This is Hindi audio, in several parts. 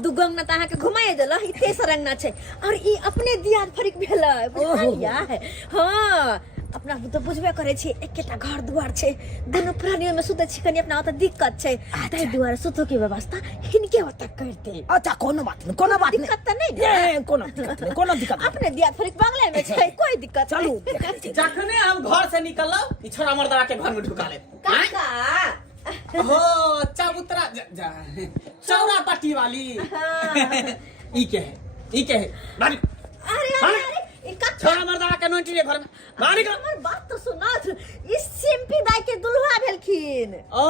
दुगंग ना ताहा के घुमाए देला ई तेसरंग ना छै और ई अपने दियाद फरिक भेला बुझलिया है। हां अपना तो बुझबे करे छी एकेटा घर दुआर छै दुनु प्राणियों में सुते छी कनी अपना ओत दिक्कत छै ताई दुआरे सुतो के व्यवस्था हिनके ओत करते। अच्छा कोनो बात नहीं दिक्कत त नहीं कोनो दिक्कत अपने दियाद फरिक बंगले में छै कोई दिक्कत चलू जखने हम घर से निकललो ई छोरा मर्दवा के घर में ढुका ले काका हो चबूतरा चौरा पट्टी वाली ई के है बारी अरे ई का छोरा मर्दवा के नोटी रे घर में बारी का हमर बात तो सुना ई सिंपी दाई के दुल्हा भेलखिन। ओ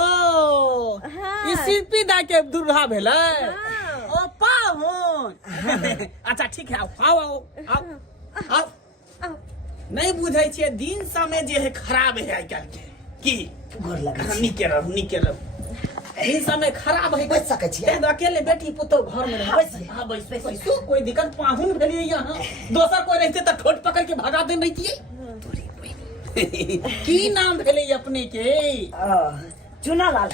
हाँ। ई सिंपी दा के दुल्हा भेलै हाँ। ओ पाहुन अच्छा ठीक है आओ नहीं बुझै छियै दिन समय जे है खराब है आइ काल्हि के की गोर लगा निके रहू दिन समय खराब है बैठ सकै छियै अकेले बेटी पुतो घर में बैसू कोई दिक्कत पाहुन भेलिए यहाँ दोसर कोई रहते तो ठोट पकड़ के भगा देन रहिए की नाम भेले अपने के चुनालाल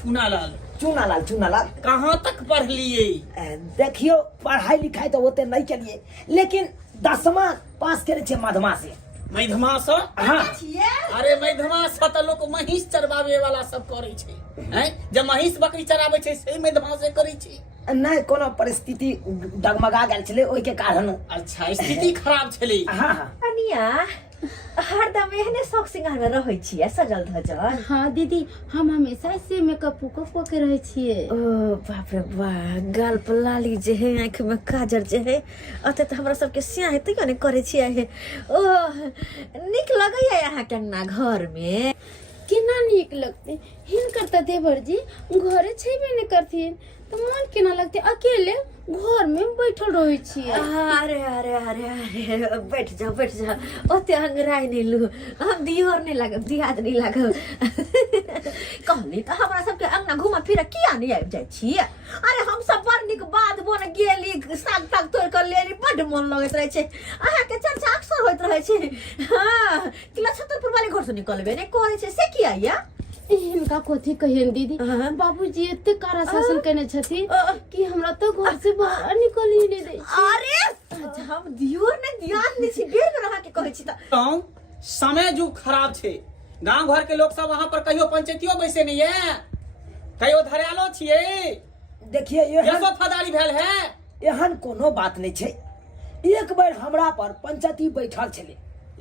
चूनालाल कहाँ तक पढ़ लिए देखियो पढ़ाई लिखाई तो होते नहीं चलिए लेकिन 10वां पास करे छे मधमा से मैधमा से हाँ अरे मैधमा से तो लोग महिष चरवावे वाला सब करे छे हैं जब महिष बकरी चरावे छे से मैधमा से करे छे नहीं कोनो परिस्थिति डगमगा गेल छले ओइ के कारण। अच्छा स्थिति खराब छले हाँ अनिया हरदम एहने शौक सिंगार में रहै छियै सजल धजल। हाँ दीदी हम हमेशा ऐसे मेकअप के रहे छियै। ओ बाप रे वाह गाल पर लाली जे है आँख में काजर जे है अते तो हमरा सबके सिया है तैयो ने करे छियै है ओ निक लगैया यहाँ के अंगना घर में केना नीक लगते हिनकर त देवर जी घरे छेबे नहीं करथिन तो मन केना लगते अकेले घर में बैठल रहे छियै। अरे बैठ जा ओते अंगराई नहीं लू हम दियोर नहीं लागब दियाद नहीं लागब कहली तो हमरा सबके अंगना घुमा फिरा किया नहीं आबि जाय छी। अरे हम सब बड़ निक बात बन गेली साग ताग तोड़ कर लेली बड़ मन लगत रहे छै अहाँ के चर्चा अक्सर होइत रहे छै। हां किला छतरपुर वाले घर से निकलबे नहीं करे छै से किया या हिनका कथी कहियन दीदी बाबूजी एते कड़ा शासन करने छथिन कि हमरा तो घर से बाहर निकल ही नहीं दै छै। अरे हम दियोर ने ध्यान नहीं छी बेर में रहा के कहै छी त समय जो खराब छे गांव घर के लोग सब वहां पर कहियो पंचायतियो बैसे नहीं है कहियो धरालो छिए देखिए ये वफादारी भेल है एहन कोनो बात नहीं छे एक बार हमरा पर पंचायती बैठल छले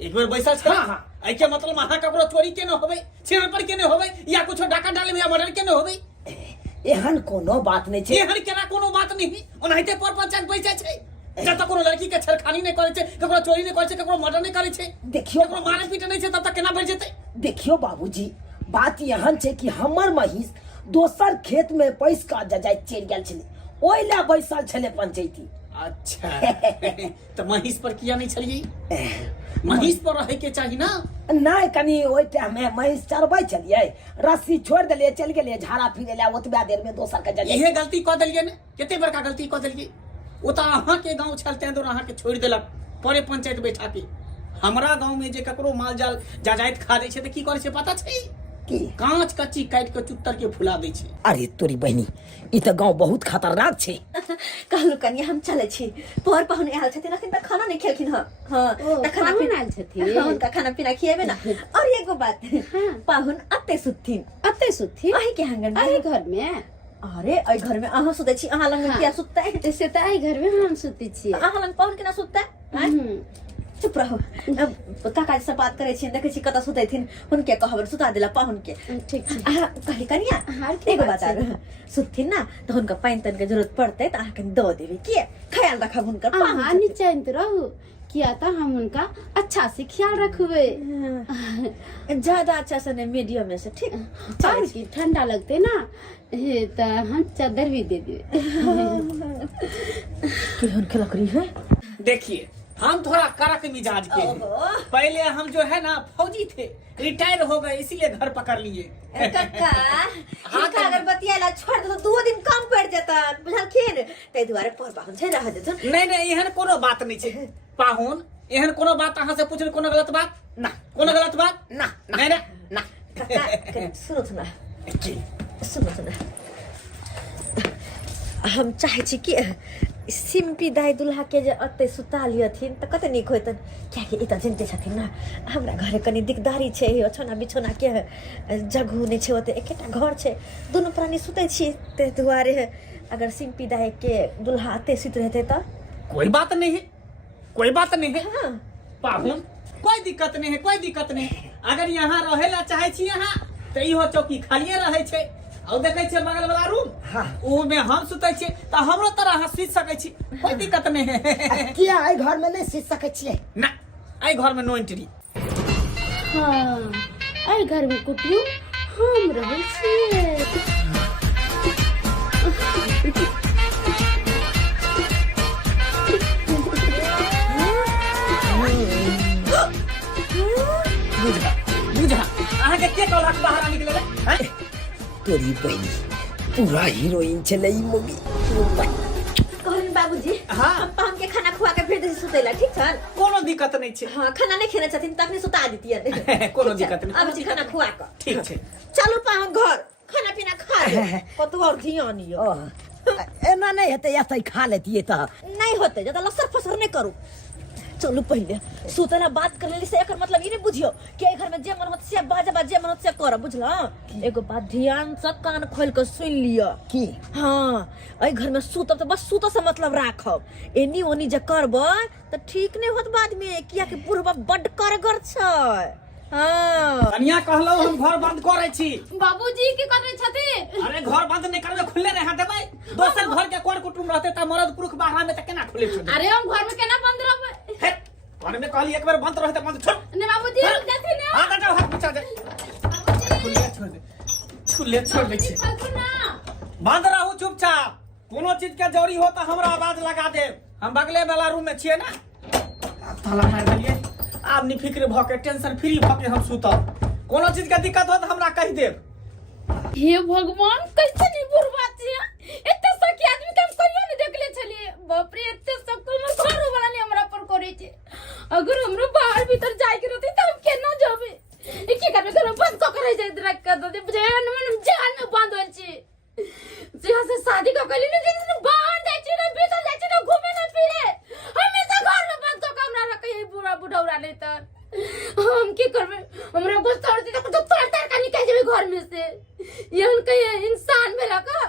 एक बार बैसल छे हाँ। आई के मतलब वहां ककरो चोरी के न होबे छेड़ पर के न होबे या कुछ डाका डाले में या मर्डर के न होबे एहन कोनो बात नहीं छे एहन केना कोनो बात नहीं ओनाहिते पर पंचायत बैठे छे जब तक कोनो लड़की के छेड़खानी नहीं करे छे ककरो चोरी नहीं करे छे ककरो मर्डर नहीं करे छे देखियो ककरो मारे पीटे नहीं छे तब तक केना बढ़ जेते। देखियो बाबूजी बात यहन छे कि हमर महिष दोसर खेत में पैस का जाय चल गेल छले ओइला बैसल छले पंचायती। अच्छा तो महिष पर किया नहीं चलिए महिष पर रहे के चाहिए ना नहीं कनी ओइ टाइम में महिष चरबै छलिए रस्सी छोड़ देलिए चल गेलिए झाड़ा फिरे ला ओतबा देर में दोसर के जाय इहे गलती क देलिए ने केते बड़का गलती क देलिए ओ त अहाँ के गांव छलते तो अहाँ के छोड़ देलक परे पंचायत बैठा के हमरा गांव में जे ककरो माल जाल जाजाइत खा दै छै त की करे छै पता छै की कांच कच्ची काट के चुत्तर के फुला दै छै। अरे तोरी बहनी ई त गांव बहुत खतरनाक छे कहलु कनी हम चले छी पर पाहुन आयल छथिन अखन तक खाना नहीं खेलखिन हां त खाना पीना आयल छथिन उनका खाना पीना खिएबे ना और एगो बात पाहुन अते सुथिन अही के आंगन में अही घर में अरे आई घर में अहाँ सुते छी अहाँ लंग किया सुतता है ऐसे त अही घर में हम सुते छी अहाँ लंग पाहुन केना सुतता है चुप रहो काका जी से बात करे छी देखे छी कता सुते थिन उनके कहबर सुता देला पाहुन के ठीक छै कही कनिया एगो बात आ सुथिन ना तो उनका पाइन तन के जरूरत पड़ते त अहाँ के दो देबे के ख्याल रखब उनका हां निश्चिंत रहू किया था हम उनका अच्छा से ख्याल रखबे ज्यादा अच्छा से नहीं मीडियम में से ठीक और की ठंडा लगते ना तो हम चादर भी दे देबे केहन के लकड़ी है। देखिए हम थोड़ा कड़क मिजाज के हैं पहले हम जो है ना फौजी थे रिटायर हो गए इसीलिए घर पकड़ लिए कक्का इनका अगर बतियाला छोड़ दो तो 2 दिन काम पड़ जाता बुझलखिन तै दुआरे पर पाहुन छै रह जेतन नहीं एहन कोनो बात नहीं छै पाहुन एहन कोनो बात अहाँ से पूछल कोनो गलत बात ना कोनो गलत बात ना नहीं ना कक्का सुनो सुना हम चाहे छी कि सिम्पी दाई दुल्हा के जे अते सुता लियथिन त कते नीक होतन कियाकि ई त जनते छथिन ना हमरा घरे कनी दिकदारी छै ओछोना बिछोना के जगह नै छै ओते एकेटा घर छै दुनू प्राणी सुतै छी ते दुआरे अगर सिम्पी दाई के दुल्हा अते सुत रहते त कोई बात नहीं है, कोई बात नहीं है। हाँ। पाहुन कोई दिक्कत नहीं है, कोई दिक्कत नहीं। अगर यहाँ रहेला चाहे छी यहाँ तो इहो चौकी खालिए रहे छे और देखे छे बगल वाला रूम हाँ। ऊ में हम सुतै छी त हमरो तरह अहाँ सुत सकै छी, कोई दिक्कत नहीं है। किया आई घर में नहीं सीख सके छिए? ना आई घर में नो एंट्री। हाँ आई घर में कुटियो हम रहे छिए। बुझा बुझा अहाँ के कहलक बाहर आने के लिए हैं? तोरी बहनी पूरा हीरोइन चले ई मूवी। कहलिन बाबूजी हाँ। हम पाहुन के खाना खुआ के फिर सुतेला ठीक छ कोनो दिक्कत नहीं छे। हाँ खाना नहीं खेने छथिन त अपने सुता दितियन कोनो दिक्कत नहीं। अब जी खाना खुआ के ठीक छे। चलो पाहुन घर खाना पीना खा ले कतो और ध्यान यो एना नहीं हेते या तई खा लेती त नहीं होते ज्यादा लसर फसर नहीं करू चलो पहले सुतला बात कर लेली से एकर मतलब ई नहीं बुझियो कि ए घर में जे मन होत से बाजे बाजे मन होत से कर बुझला एगो बात ध्यान से कान खोल के सुन लियो की हाँ ए घर में सुतब तो बस सुत से मतलब राखब एनी ओनी जे करब त ठीक नहीं होत बाद में किया कि पूर्व बड करगर छ हाँ कनिया कहलो हम घर बंद करे छी। बाबूजी की करे छथि? अरे घर बंद नहीं करबे खुले रह देबै दोसर घर के कोर कुटुम रहते त मरद पुरुष बाहर में त केना खुले छोड़। अरे हम घर में केना बंद रहबै? हे घर में कहली एक बार बंद रहते बंद छोड़ ने बाबूजी रुक जाथि ने। हां जाओ हाथ बचा दे खुले छोड़ दे खुले छोड़ दे छी बाबू ना बंद रहू चुपचाप कोनो चीज के जरूरी हो त हमरा आवाज लगा दे हम बगले वाला रूम में छिए ना ताला मार देलिए आब नि फिक्र भ के टेंशन फ्री भ के हम सुतब कोनो चीज के दिक्कत हो त हमरा कहि देब। हे भगवान कैसे नहीं बुरबात है एते सकी आदमी के हम कहियो नहीं देखले छलिए बाप रे एते सब को हमर घर वाला ने हमरा पर करे छे अगर हमरो बाहर भीतर जाय के रहते त हम केना जाबे ई की करबे घर बंद क करे जाय रख कर दे जान में जान में बंद होल छे जहाँ से शादी का कली ने जिस बाहर जाय छे ना भीतर जाय छे ना घूमे ना फिरे हमेशा घर में बंद क हमरा रखे ये बुरा बुढ़ौरा नहीं त हम की करबे हमरा गुस्सा उठती तो कुछ तोड़ का निकल जाबे घर में से ये उनका इंसान भेला का